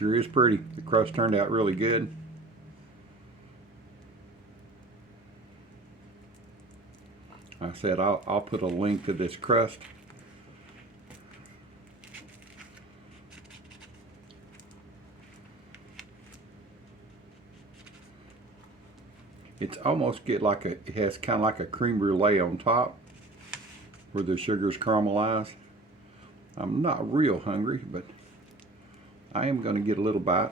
Sure is pretty. The crust turned out really good. Like I said, I'll put a link to this crust. It's almost it has kind of like a creme brulee on top where the sugar's caramelized. I'm not real hungry, but I am going to get a little bite.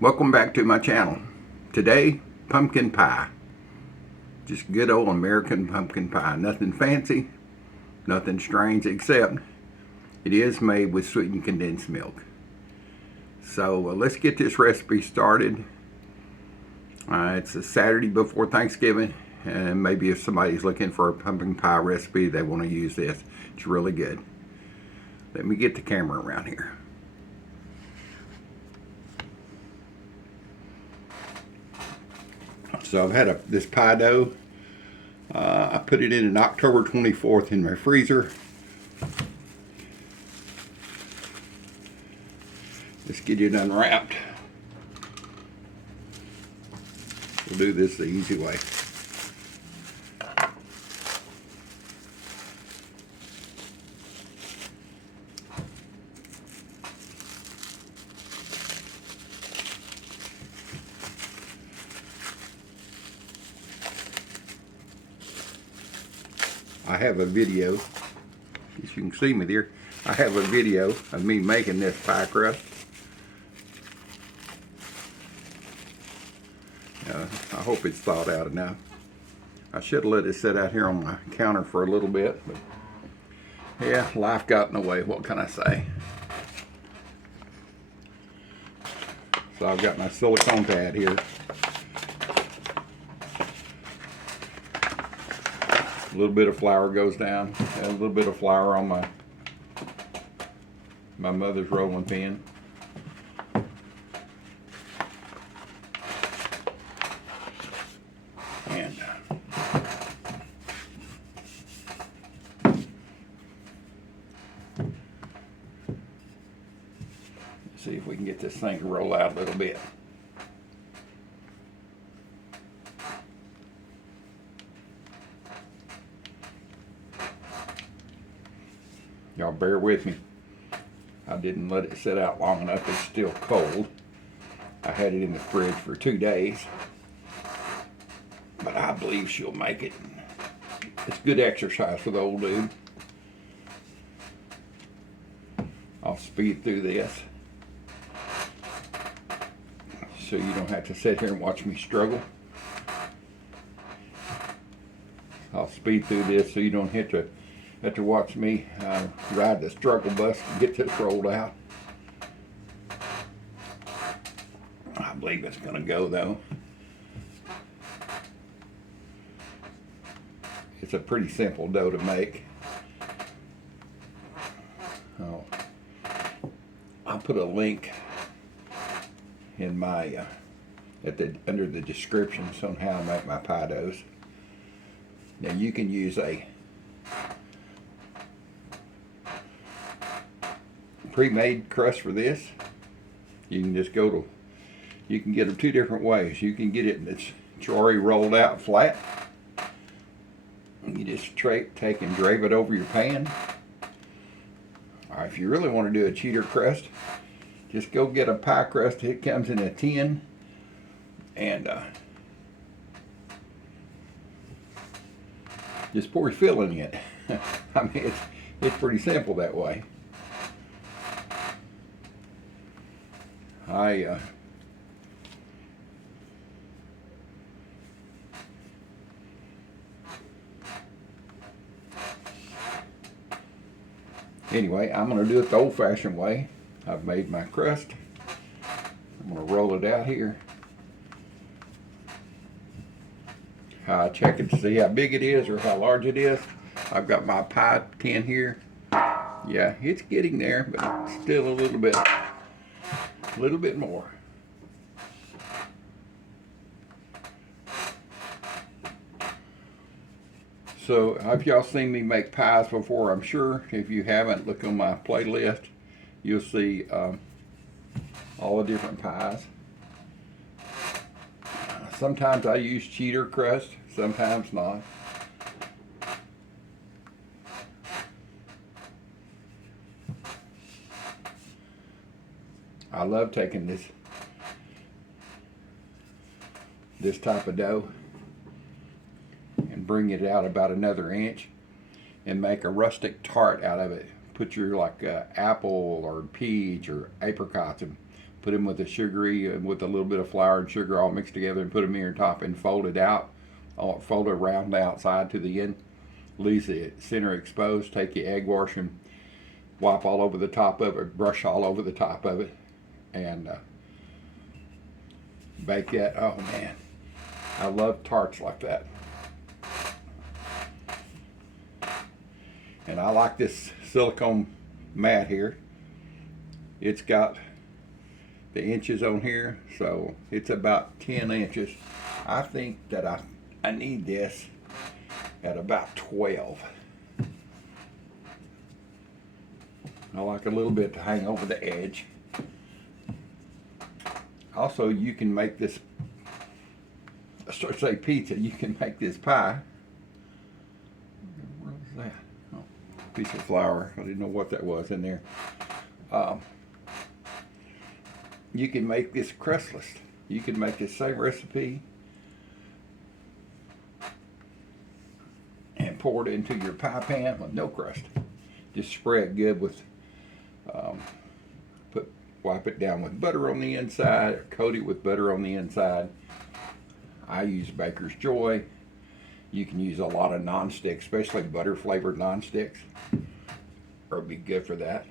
Welcome back to my channel. Today, pumpkin pie. Just good old American pumpkin pie. Nothing fancy, nothing strange, except it is made with sweetened condensed milk. So let's get this recipe started. It's a Saturday before Thanksgiving, and maybe if somebody's looking for a pumpkin pie recipe, they want to use this. It's really good. Let me get the camera around here. So I've had this pie dough. I put it in an October 24th in my freezer. Let's get it unwrapped. We'll do this the easy way. I have a video, as you can see me there, I have a video of me making this pie crust. I hope it's thawed out enough. I should have let it sit out here on my counter for a little bit, but yeah, life got in the way. What can I say? So I've got my silicone pad here. A little bit of flour goes down. A little bit of flour on my mother's rolling pin. And let's see if we can get this thing to roll out a little bit. Y'all bear with me. I didn't let it sit out long enough. It's still cold. I had it in the fridge for 2 days. But I believe she'll make it. It's good exercise for the old dude. I'll speed through this so you don't have to sit here and watch me struggle. I'll speed through this so you don't have to watch me ride the struggle bus and get this rolled out. I believe it's going to go though. It's a pretty simple dough to make. Oh, I'll put a link in my under the descriptions on how I make my pie doughs. Now you can use a pre-made crust for this. You can just you can get them 2 different ways. You can get it that's already rolled out flat. You just take and drape it over your pan. Or if you really want to do a cheater crust, just go get a pie crust. It comes in a tin, and just pour your filling in it. I mean, it's pretty simple that way. Anyway, I'm going to do it the old-fashioned way. I've made my crust. I'm going to roll it out here. Check it to see how big it is or how large it is. I've got my pie tin here. Yeah, it's getting there, but still a little bit more. So have y'all seen me make pies before? I'm sure. If you haven't, look on my playlist. You'll see all the different pies. Sometimes I use cheddar crust, sometimes not. I love taking this type of dough and bring it out about another inch and make a rustic tart out of it. Put your like apple or peach or apricots and put them with a sugary with a little bit of flour and sugar all mixed together and put them in your top and fold it out. Fold it around the outside to the end. Leaves the center exposed. Take your egg wash and wipe all over the top of it, brush all over the top of it, and bake that. Oh man, I love tarts like that. And I like this silicone mat here. It's got the inches on here, so it's about 10 inches. I think that I need this at about 12. I like a little bit to hang over the edge. Also, you can make this, I start to say pizza, you can make this pie. What was that? Oh, piece of flour. I didn't know what that was in there. You can make this crustless. You can make this same recipe and pour it into your pie pan with no crust. Just spread good with, wipe it down with butter on the inside, or coat it with butter on the inside. I use Baker's Joy. You can use a lot of non-sticks, especially butter flavored non-sticks. It'll be good for that.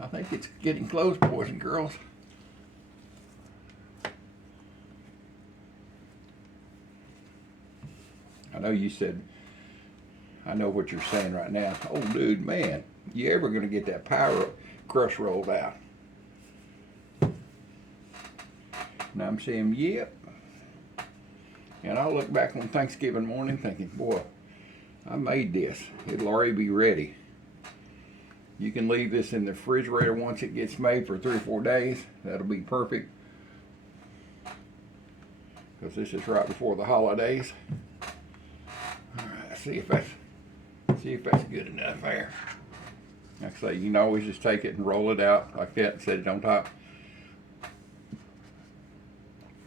I think it's getting close, boys and girls. I know you said, I know what you're saying right now. Oh, dude, man, you ever going to get that pie crust rolled out? And I'm saying, yep. And I'll look back on Thanksgiving morning thinking, boy, I made this. It'll already be ready. You can leave this in the refrigerator once it gets made for 3 or 4 days. That'll be perfect. Because this is right before the holidays. All right, see if that's good enough there. Like I say, you can always just take it and roll it out like that and set it on top.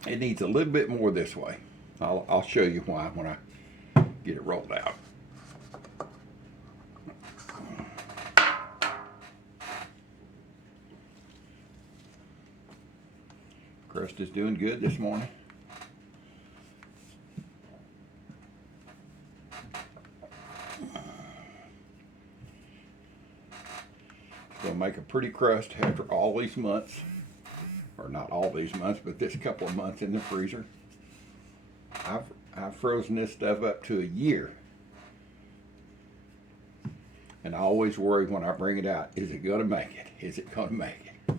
It needs a little bit more this way. I'll show you why when I get it rolled out. Crust is doing good this morning. It's going to make a pretty crust after all these months. Or not all these months, but this couple of months in the freezer. I've frozen this stuff up to a year. And I always worry when I bring it out, is it going to make it? Is it going to make it?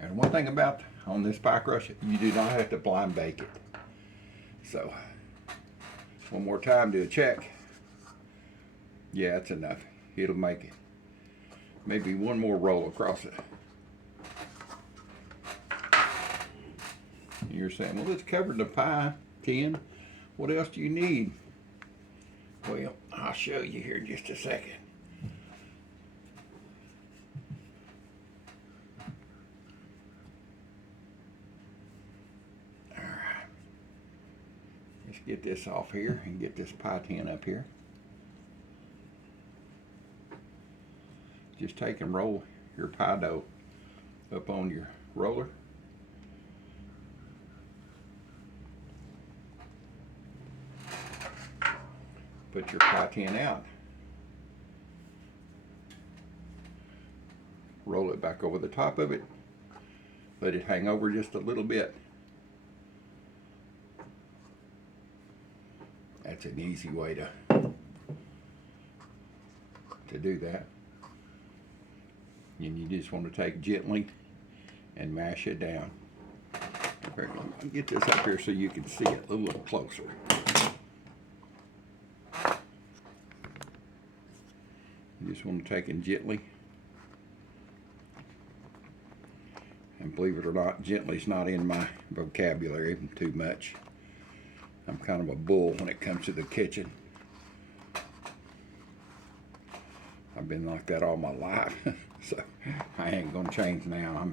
And one thing about on this pie crust, you do not have to blind bake it. So, one more time, do a check. Yeah, that's enough. It'll make it. Maybe one more roll across it. You're saying, well, it's covered the pie tin. What else do you need? Well, I'll show you here in just a second. All right. Let's get this off here and get this pie tin up here. Just take and roll your pie dough up on your roller. Put your pie tin out. Roll it back over the top of it. Let it hang over just a little bit. That's an easy way to do that. And you just want to take gently and mash it down. Here, let me get this up here so you can see it a little closer. You just want to take it gently. And believe it or not, gently's not in my vocabulary too much. I'm kind of a bull when it comes to the kitchen. I've been like that all my life, so I ain't gonna change now.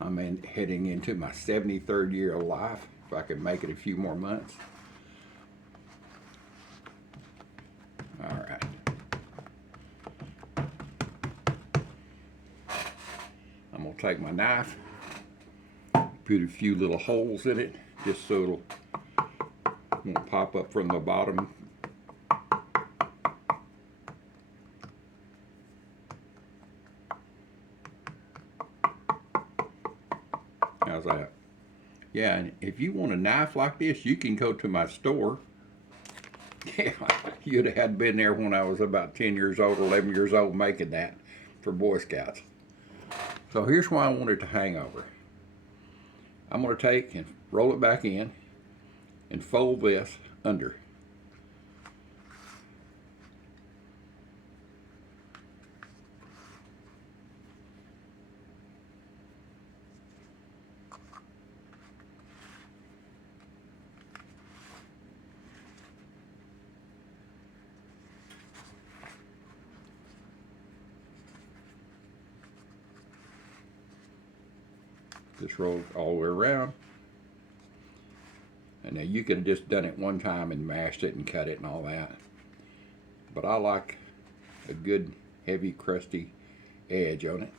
I'm heading into my 73rd year of life, if I can make it a few more months. All right. I'm gonna take my knife, put a few little holes in it, just so it'll won't pop up from the bottom. How's that? Yeah, and if you want a knife like this, you can go to my store. Yeah, you'd have had been there when I was about 10 years old, 11 years old, making that for Boy Scouts. So here's why I want it to hang over. I'm going to take and roll it back in and fold this under. Just roll it all the way around. And now you could have just done it one time and mashed it and cut it and all that. But I like a good heavy crusty edge on it.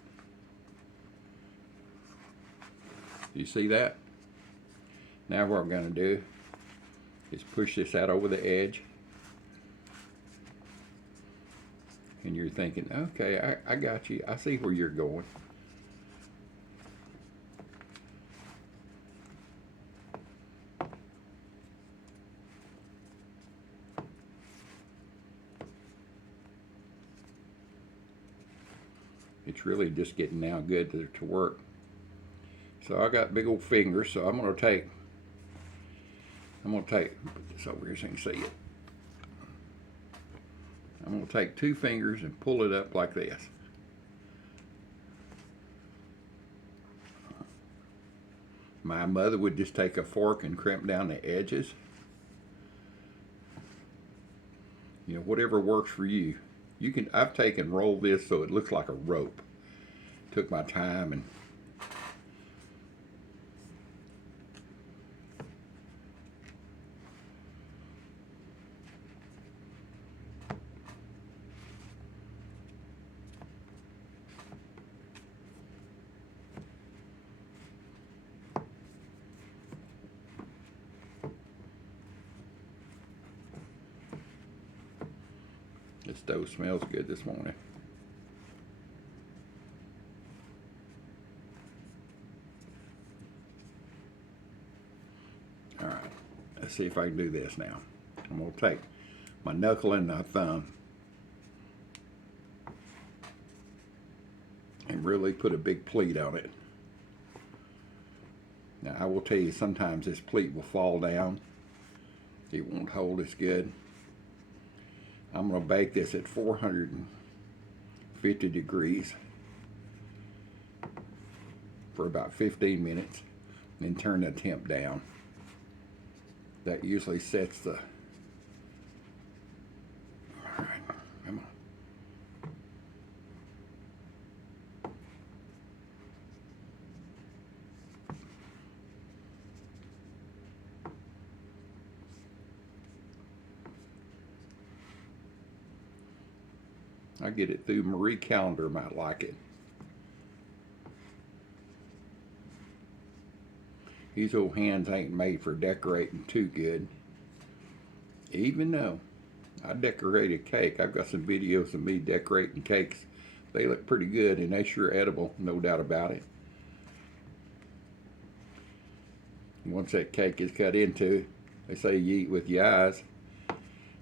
You see that? Now what I'm going to do is push this out over the edge. And you're thinking, okay, I got you. I see where you're going. It's really just getting now good to work. So I got big old fingers, so I'm gonna take put this over here so you can see it. I'm gonna take 2 fingers and pull it up like this. My mother would just take a fork and crimp down the edges. You know, whatever works for you. You can, I've taken rolled this so it looks like a rope. Took my time and the stove smells good this morning. All right, let's see if I can do this now. I'm gonna take my knuckle and my thumb and really put a big pleat on it. Now I will tell you, sometimes this pleat will fall down. It won't hold as good. I'm going to bake this at 450 degrees for about 15 minutes, then turn the temp down. That usually sets the... All right, come on. I get it through. Marie Callender might like it. These old hands ain't made for decorating too good. Even though I decorate a cake, I've got some videos of me decorating cakes. They look pretty good and they sure edible, no doubt about it. Once that cake is cut into, they say you eat with your eyes.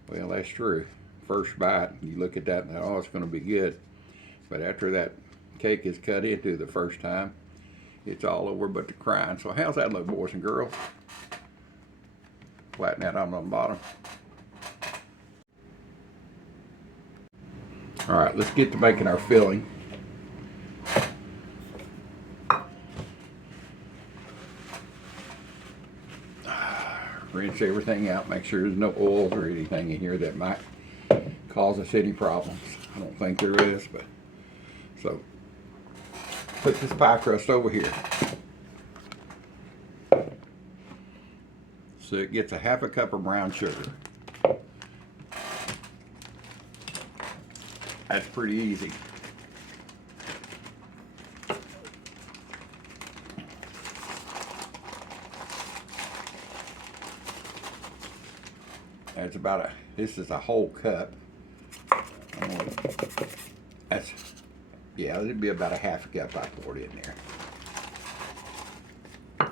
Well, that's true. First bite, you look at that and oh, it's going to be good. But after that cake is cut into the first time, It's all over but the crying. So how's that look, boys and girls? Flatten that on the bottom. All right, let's get to making our filling. Rinse everything out, make sure there's no oils or anything in here that might cause us any problems. I don't think there is, but so put this pie crust over here. So it gets a half a cup of brown sugar. That's pretty easy. That's about this is a whole cup. Yeah, it'd be about a half a cup I poured in there.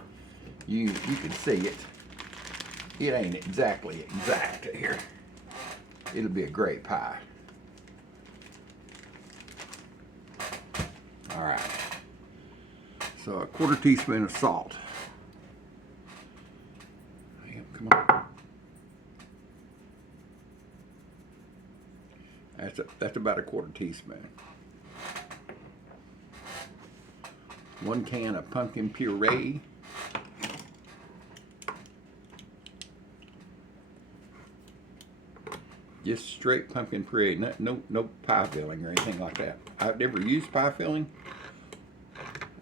You can see it. It ain't exactly exact here. It'll be a great pie. All right. So a quarter teaspoon of salt. Come on. That's about a quarter teaspoon. 1 can of pumpkin puree. Just straight pumpkin puree, no pie filling or anything like that. I've never used pie filling.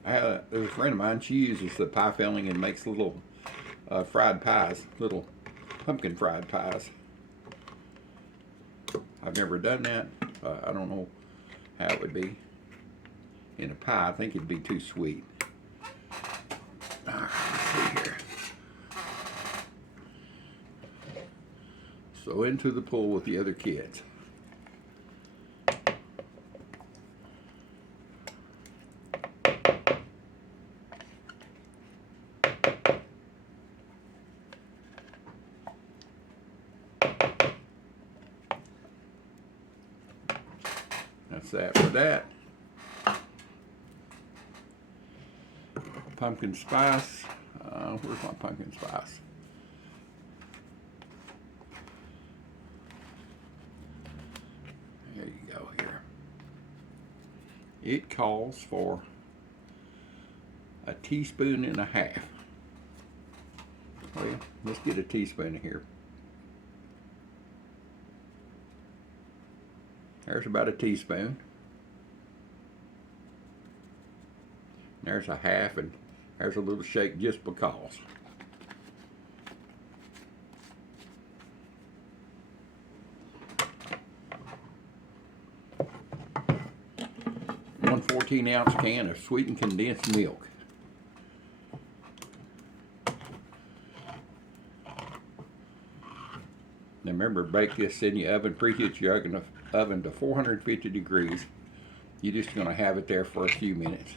There's a friend of mine, she uses the pie filling and makes little fried pies, little pumpkin fried pies. I've never done that. I don't know how it would be in a pie. I think it'd be too sweet. Let's see here. So into the pool with the other kids. That's that for that. Pumpkin spice. Where's my pumpkin spice? There you go here. It calls for 1.5 teaspoons. Well, let's get a teaspoon here. There's about 1 teaspoon. There's a half, and there's a little shake just because. One 14-ounce can of sweetened condensed milk. Now remember, bake this in your oven. Preheat your oven to 450 degrees. You're just going to have it there for a few minutes.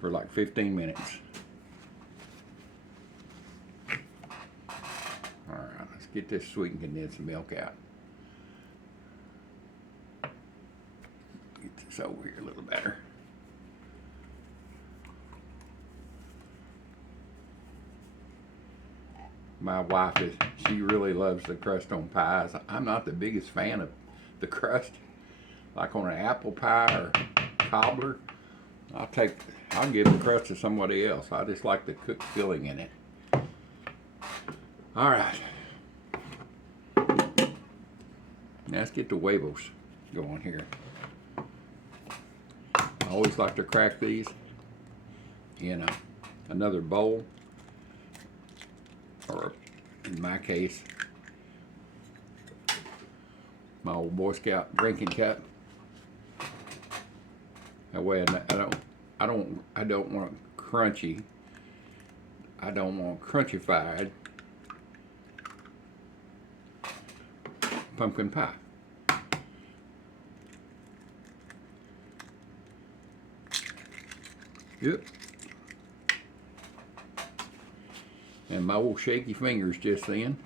For like 15 minutes. Alright, let's get this sweetened condensed milk out. Get this over here a little better. My wife she really loves the crust on pies. I'm not the biggest fan of the crust. Like on an apple pie or cobbler, I'll give the crust to somebody else. I just like the cooked filling in it. All right. Now let's get the huevos going here. I always like to crack these in another bowl, or in my case, my old Boy Scout drinking cup. That way I don't want crunchy. I don't want crunchified pumpkin pie. Yep. And my old shaky fingers just then,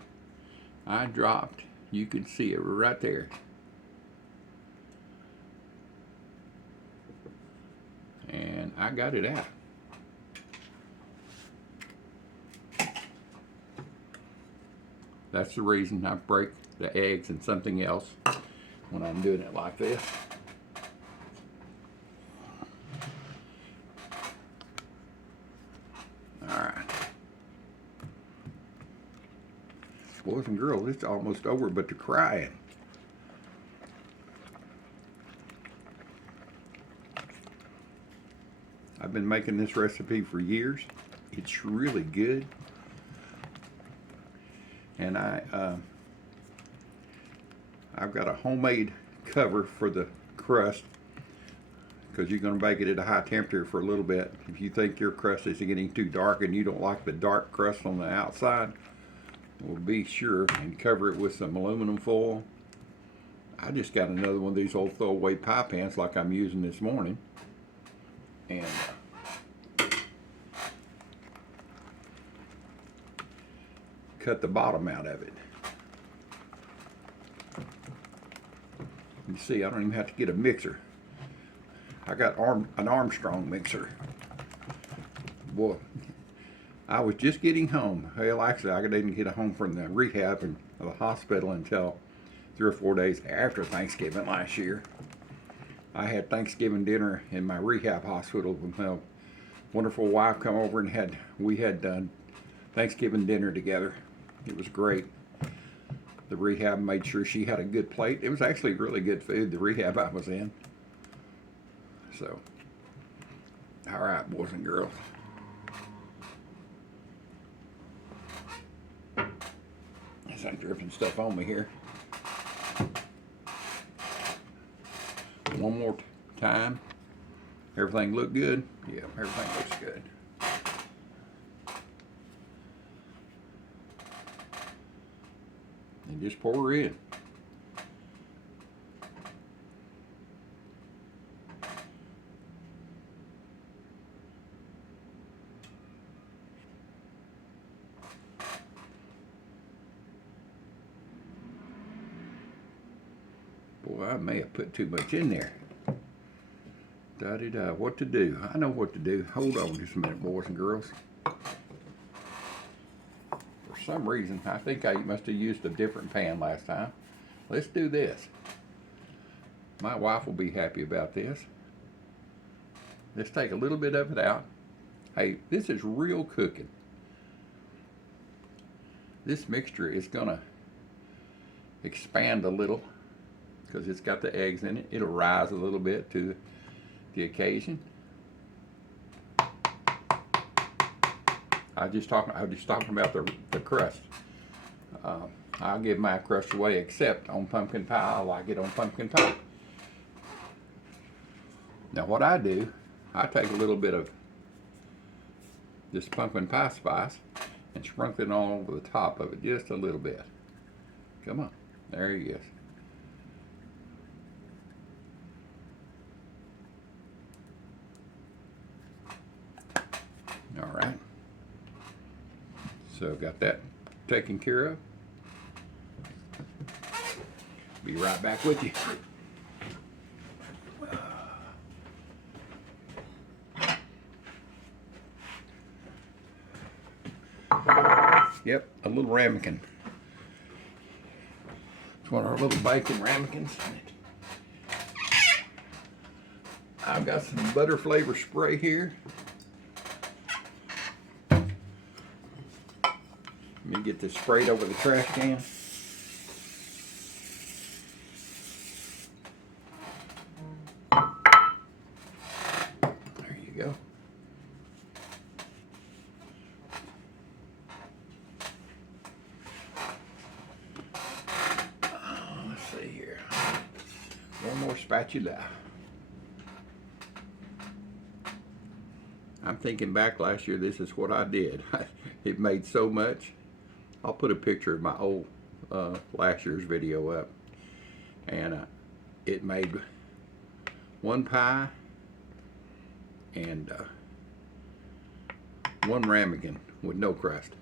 I dropped You can see it right there. And I got it out. That's the reason I break the eggs in something else when I'm doing it like this. Alright. Boys and girls, it's almost over, but they're crying. I've been making this recipe for years. It's really good. And I've got a homemade cover for the crust, because you're going to bake it at a high temperature for a little bit. If you think your crust is getting too dark and you don't like the dark crust on the outside, well, be sure and cover it with some aluminum foil. I just got another one of these old throwaway pie pans like I'm using this morning, and cut the bottom out of it. You see, I don't even have to get a mixer. I got an Armstrong mixer. Boy, I was just getting home. Hell, actually, I didn't get home from the rehab and the hospital until 3 or 4 days after Thanksgiving last year. I had Thanksgiving dinner in my rehab hospital with my wonderful wife come over, and we had done Thanksgiving dinner together. It was great. The rehab made sure she had a good plate. It was actually really good food, the rehab I was in. So, all right, boys and girls. As I'm dripping stuff on me here. One more time. Everything look good? Yeah, everything looks good. And just pour her in. Boy, I may have put too much in there. Da-de-da, what to do? I know what to do. Hold on just a minute, boys and girls. For some reason, I think I must have used a different pan last time. Let's do this. My wife will be happy about this. Let's take a little bit of it out. Hey, this is real cooking. This mixture is gonna expand a little because it's got the eggs in it. It'll rise a little bit to the occasion. I was just talking about the crust. I'll give my crust away, except on pumpkin pie. I like it on pumpkin pie. Now what I do, I take a little bit of this pumpkin pie spice and sprinkle it all over the top of it, just a little bit. Come on, there he is. All right. So got that taken care of. Be right back with you. Yep, a little ramekin. It's one of our little bacon ramekins. I've got some butter flavor spray here. Let me get this sprayed over the trash can. There you go. Let's see here. One more spatula. I'm thinking back last year, this is what I did. It made so much. I'll put a picture of my old last year's video up. And it made one pie and one ramekin with no crust.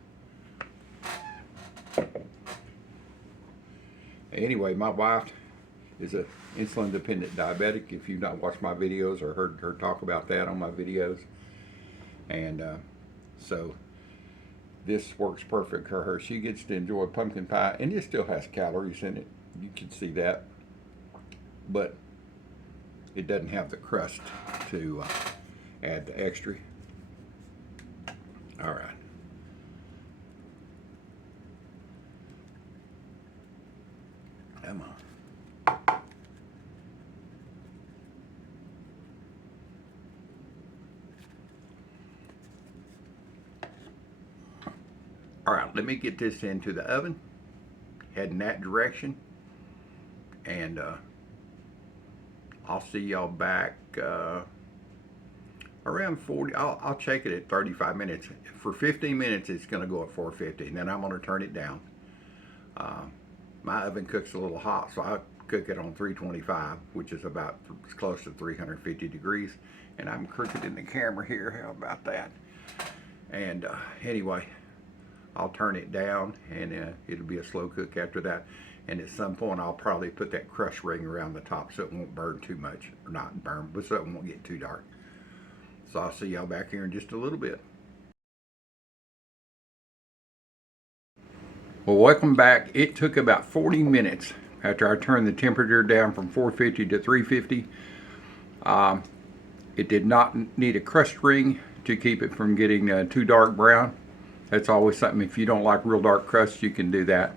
Anyway, my wife is a insulin dependent diabetic. If you've not watched my videos or heard her talk about that on my videos, and so this works perfect for her. She gets to enjoy pumpkin pie, and it still has calories in it. You can see that, but it doesn't have the crust to add the extra. All right. Come on. All right, let me get this into the oven, head in that direction, and I'll see y'all back around 40. I'll check it at 35 minutes. For 15 minutes, it's going to go at 450, and then I'm going to turn it down. My oven cooks a little hot, so I cook it on 325, which is about close to 350 degrees. And I'm crooked in the camera here. How about that? And anyway, I'll turn it down, and it'll be a slow cook after that. And at some point, I'll probably put that crust ring around the top so it won't burn too much, or not burn, but so it won't get too dark. So I'll see y'all back here in just a little bit. Well, welcome back. It took about 40 minutes after I turned the temperature down from 450 to 350. It did not need a crust ring to keep it from getting too dark brown. That's always something, if you don't like real dark crust, you can do that.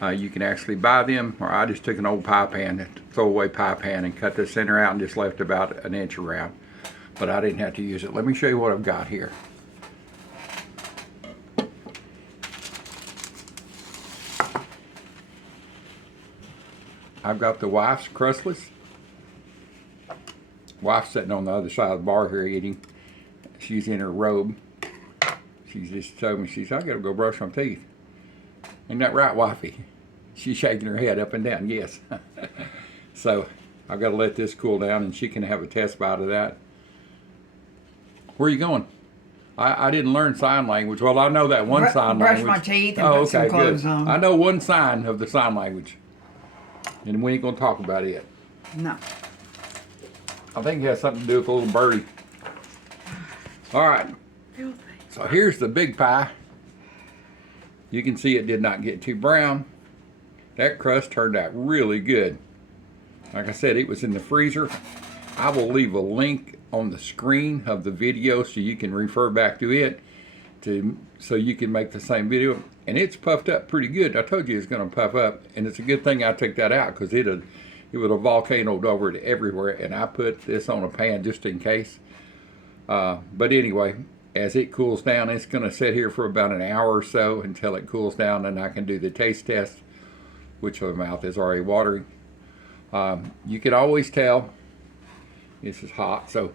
You can actually buy them, or I just took an old pie pan, throwaway pie pan, and cut the center out and just left about an inch around. But I didn't have to use it. Let me show you what I've got here. I've got the wife's crustless. Wife's sitting on the other side of the bar here eating. She's in her robe. She just told me, she said, I gotta go brush my teeth. Ain't that right, wifey? She's shaking her head up and down, yes. So I've got to let this cool down, and she can have a test bite of that. Where are you going? I didn't learn sign language. Well, I know that one sign language. Brush my teeth and put some clothes on. I know one sign of the sign language. And we ain't going to talk about it. No. I think it has something to do with a little birdie. All right. So here's the big pie. You can see it did not get too brown. That crust turned out really good. Like I said, it was in the freezer. I will leave a link on the screen of the video so you can refer back to it so you can make the same video. And it's puffed up pretty good. I told you it's going to puff up, and it's a good thing I took that out, because it would have volcanoed over it everywhere, and I put this on a pan just in case. But anyway, as it cools down, it's going to sit here for about an hour or so until it cools down, and I can do the taste test, which my mouth is already watering. You can always tell this is hot, so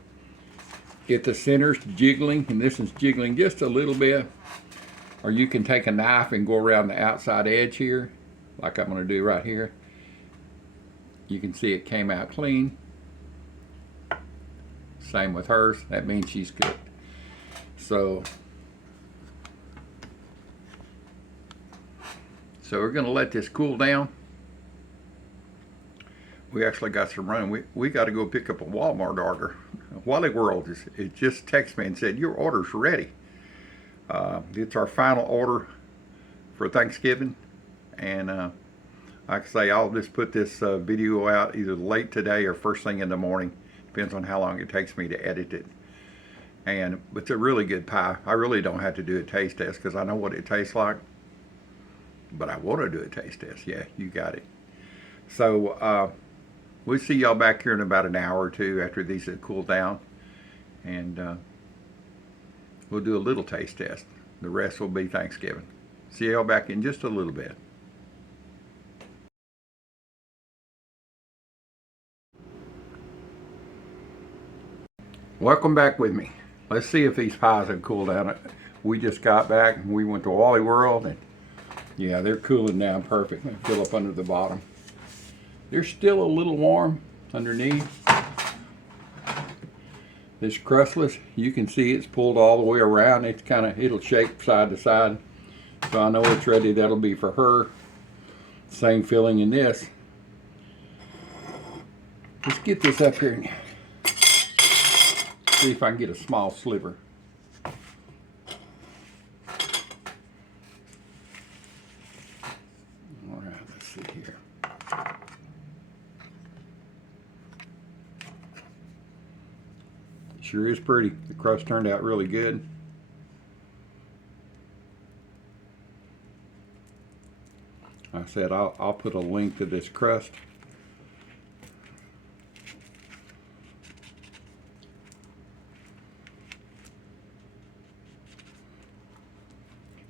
if the center's jiggling, and this is jiggling just a little bit, or you can take a knife and go around the outside edge here, like I'm going to do right here. You can see it came out clean. Same with hers. That means she's cooked. So we're going to let this cool down. We actually got some running. We got to go pick up a Walmart order. Wally World it just texted me and said, your order's ready. It's our final order for Thanksgiving. And like I say, I'll just put this video out either late today or first thing in the morning. Depends on how long it takes me to edit it. And it's a really good pie. I really don't have to do a taste test because I know what it tastes like. But I want to do a taste test. Yeah, you got it. So we'll see y'all back here in about an hour or two after these have cooled down. And we'll do a little taste test. The rest will be Thanksgiving. See y'all back in just a little bit. Welcome back with me. Let's see if these pies have cooled down. We just got back and we went to Wally World, and yeah, they're cooling down perfect. They fill up under the bottom. They're still a little warm underneath. This crustless, you can see it's pulled all the way around. It's it'll shake side to side. So I know it's ready. That'll be for her. Same filling in this. Let's get this up here and see if I can get a small sliver. All right, let's see here. Sure is pretty. The crust turned out really good. Like I said, I'll put a link to this crust.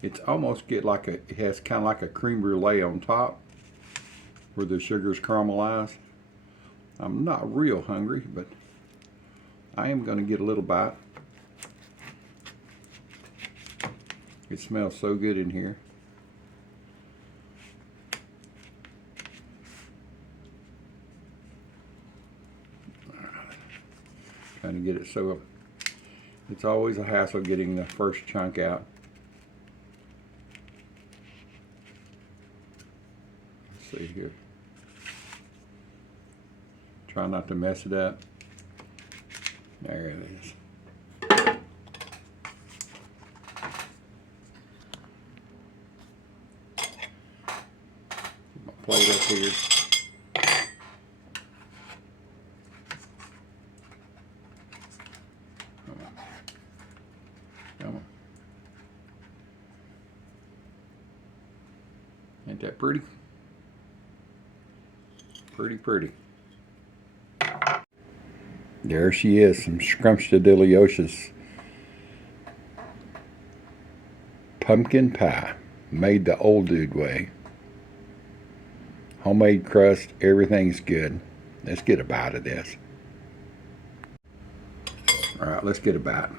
It's almost it has kind of like a creme brulee on top where the sugar's caramelized. I'm not real hungry, but I am going to get a little bite. It smells so good in here. Trying to get it so it's always a hassle getting the first chunk out. Let's see here. Try not to mess it up. There it is. Put my plate up here. Come on. Ain't that pretty? Pretty. There she is, some scrumptious pumpkin pie, made the old dude way. Homemade crust, everything's good. Let's get a bite of this. All right, let's get a bite.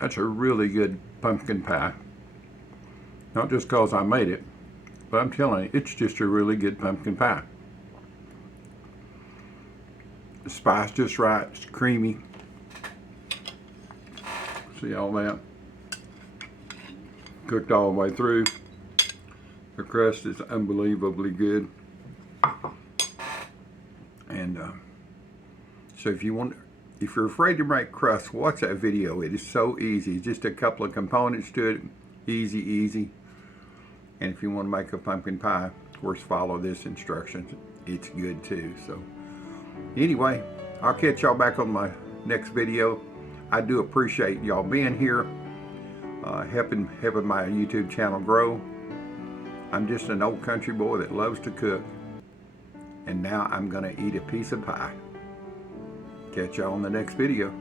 That's a really good pumpkin pie. Not just because I made it, but I'm telling you, it's just a really good pumpkin pie. The spice just right, it's creamy. See all that? Cooked all the way through. The crust is unbelievably good. And so if you're afraid to make crust, watch that video. It is so easy. Just a couple of components to it. Easy. And if you want to make a pumpkin pie, of course, follow this instructions. It's good too. So anyway, I'll catch y'all back on my next video. I do appreciate y'all being here, helping my YouTube channel grow. I'm just an old country boy that loves to cook. And now I'm going to eat a piece of pie. Catch y'all on the next video.